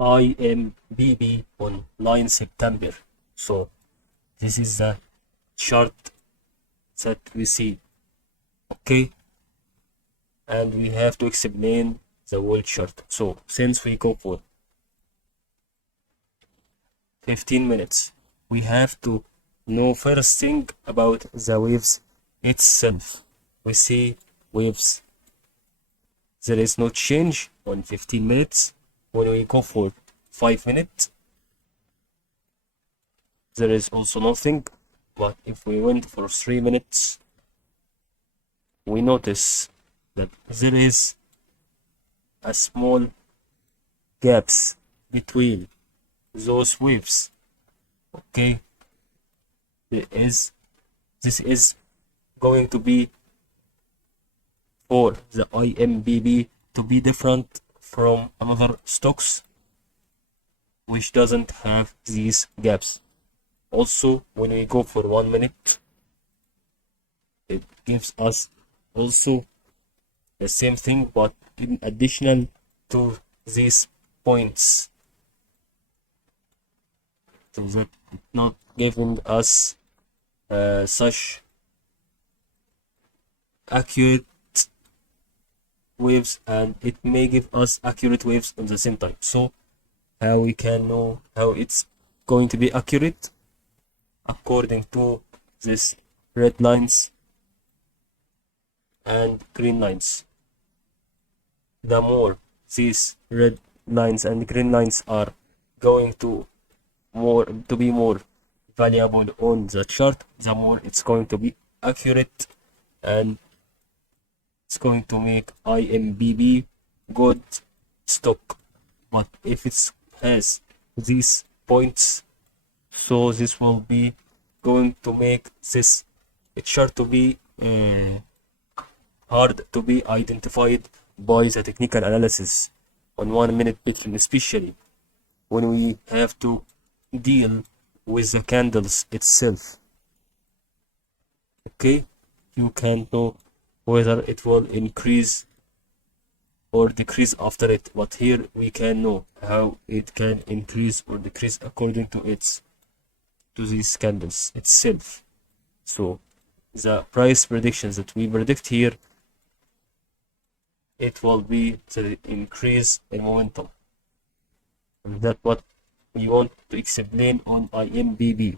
IMPP on 9 September. So this is the chart that we see. Okay, and we have to explain the whole chart. So since we go for 15 minutes, we have to know first thing about the waves itself. We see waves, there is no change on 15 minutes. When we go for 5 minutes, there is also nothing. But if we went for 3 minutes, we notice that there is a small gaps between those waves. Okay, this is going to be for the IMPP to be different from another stocks which doesn't have these gaps. Also, when we go for 1 minute, it gives us also the same thing, but in additional to these points, so that it's not giving us such accurate waves, and it may give us accurate waves at the same time. So how we can know how it's going to be accurate? According to this red lines and green lines. The more these red lines and green lines are going to be more valuable on the chart, the more it's going to be accurate, and it's going to make IMPP good stock. But if it has these points, so this will be going to make this chart to be hard to be identified by the technical analysis on 1 minute picture, especially when we have to deal with the candles itself. Okay, you can know whether it will increase or decrease after it, but here we can know how it can increase or decrease according to these candles itself. So the price predictions that we predict here, it will be the increase in momentum, and that's what we want to explain on IMPP.